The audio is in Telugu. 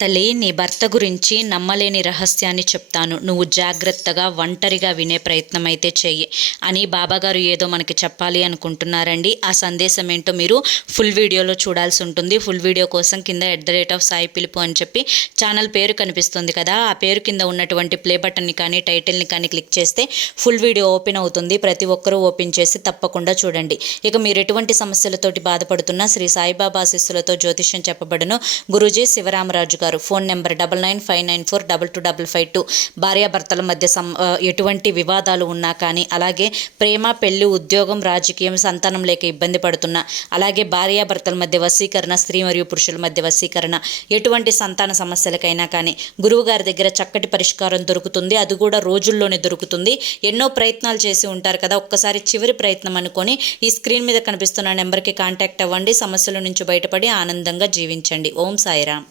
తల్లి, నీ భర్త గురించి నమ్మలేని రహస్యాన్ని చెప్తాను. నువ్వు జాగ్రత్తగా ఒంటరిగా వినే ప్రయత్నం అయితే చెయ్యి అని బాబాగారు ఏదో మనకి చెప్పాలి అనుకుంటున్నారండి. ఆ సందేశం ఏంటో మీరు ఫుల్ వీడియోలో చూడాల్సి ఉంటుంది. ఫుల్ వీడియో కోసం కింద @సాయి పిలుపు అని చెప్పి ఛానల్ పేరు కనిపిస్తుంది కదా, ఆ పేరు కింద ఉన్నటువంటి ప్లే బటన్ని కానీ టైటిల్ని కానీ క్లిక్ చేస్తే ఫుల్ వీడియో ఓపెన్ అవుతుంది. ప్రతి ఒక్కరూ ఓపెన్ చేసి తప్పకుండా చూడండి. ఇక మీరు ఎటువంటి సమస్యలతోటి బాధపడుతున్నా శ్రీ సాయిబాబా ఆశీస్సులతో జ్యోతిష్యం చెప్పబడును. గురూజీ శివరామరాజు గారు. Phone number 9959425552. భార్యాభర్తల మధ్య ఎటువంటి వివాదాలు ఉన్నా కానీ, అలాగే ప్రేమ, పెళ్లి, ఉద్యోగం, రాజకీయం, సంతానం లేక ఇబ్బంది పడుతున్నా, అలాగే భార్యాభర్తల మధ్య వశీకరణ, స్త్రీ మరియు పురుషుల మధ్య వశీకరణ, ఎటువంటి సంతాన సమస్యలకైనా కానీ గురువు గారి దగ్గర చక్కటి పరిష్కారం దొరుకుతుంది. అది కూడా రోజుల్లోనే దొరుకుతుంది. ఎన్నో ప్రయత్నాలు చేసి ఉంటారు కదా, ఒక్కసారి చివరి ప్రయత్నం అనుకొని ఈ స్క్రీన్ మీద కనిపిస్తున్న నెంబర్కి కాంటాక్ట్ అవ్వండి. సమస్యల నుంచి బయటపడి ఆనందంగా జీవించండి. ఓం సాయిరామ్.